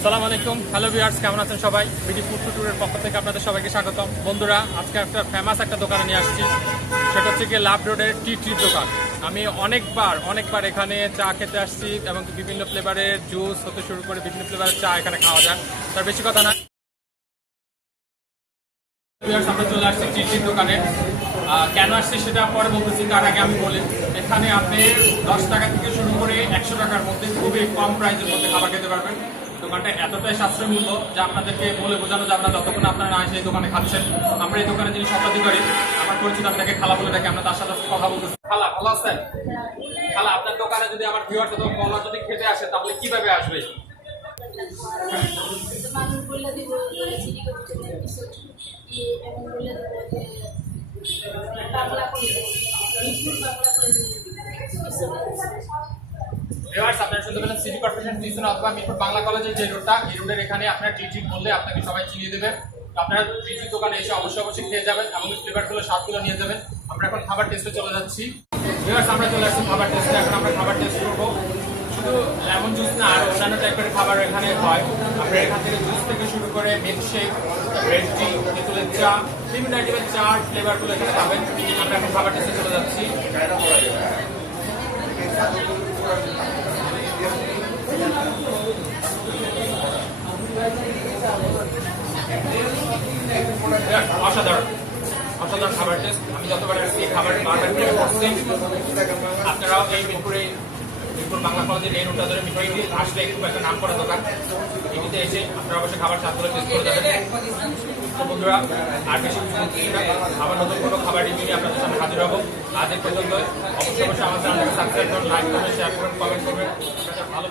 আসসালামু আলাইকুম, hello viewers, কেমন আছেন সবাই? বিডি ফুড ট্যুরের পক্ষ থেকে আপনাদের সবাইকে স্বাগতম। বন্ধুরা, আজকে একটা ফেমাস একটা দোকানে নিয়ে আসছি। সেটা হচ্ছে কি লাভ রোডের টির দোকান। আমি অনেকবার এখানে চা খেতে আসছি এবং বিভিন্ন ফ্লেভারের জুস হতে শুরু করে বিভিন্ন ফ্লেভারের চা এখানে খাওয়া যায়। তার বেশি কথা না, আমরা চলে আসছি টির দোকানে। কেন আসছি সেটা পরে বলতেছি, তার আগে আমি বলি, এখানে আপনি 10 টাকা থেকে শুরু করে 100 টাকার মধ্যে খুবই কম প্রাইসের মধ্যে খাবার খেতে পারবেন। দোকানটা এতটাই সাশ্রয় মূল্য যা আপনাদেরকে বলে বোঝানো যাবে না যতক্ষণ আপনারা না এসে এই দোকানে খাচ্ছেন। আমরা এই দোকানে যিনি স্বত্বাধিকারী, আমার পরিচিত, আমি তাকে খালা বলে থাকি। আমরা তার সাথে কথা বলতেছি। খালা, ভালো আছেন? খালা, আপনার দোকানে যদি আমার ভিউয়ার্স অথবা ফলোয়ার যদি খেতে আসে তাহলে কিভাবে আসবে? আপনারা শুনতে পেলেন সিটি কর্পোরেশন টিউশন অথবা মিরপুর বাংলা কলেজের যে রোডটা, এই রোডের এখানে আপনার টিটি বললে আপনাকে সবাই চিনিয়ে দেবেন। আপনারা টিটির দোকানে এসে অবশ্যই খেয়ে যাবেন এবং ফ্লেভারগুলো স্বাদগুলো নিয়ে যাবেন। আমরা এখন খাবার টেস্টে চলে যাচ্ছি। আমরা চলে আসছি খাবার টেস্টে। এখন আমরা খাবার টেস্ট করবো। শুধু লেমন জুস না, আর অন্যান্য টাইপের খাবার এখানে হয়। আপনারা এখান থেকে জুস থেকে শুরু করে মিল্কশেক, রেড টি, তেঁতুলের চা, বিভিন্ন আইটেমের চার ফ্লেভারগুলো এখানে পাবেন। আমরা এখন খাবার টেস্টে চলে যাচ্ছি। অসাধারণ অসাধারণ খাবার টেস্ট। আমি যতবার আসছি খাবার বারবার ট্রাই করছি। আপনারাও এই মিরপুর বাংলা কলেজের এই রোডটা ধরে মিঠাই দিয়ে আসলে খুব একটা নাম করা দোকান। এটিতে এসে আপনারা অবশ্যই খাবার স্বাদগুলো টেস্ট করে যাবেন। তো বন্ধুরা, আর বেশি কিছু বলছি না, আবার নতুন কোনো খাবার রিভিউ নিয়ে আপনাদের সামনে হাজির হবো। আজ এই পর্যন্ত। অবশ্যই আমার চ্যানেলটাকে সাবস্ক্রাইব করুন, লাইক করবেন, শেয়ার করবেন, কমেন্ট করবেন। ভালো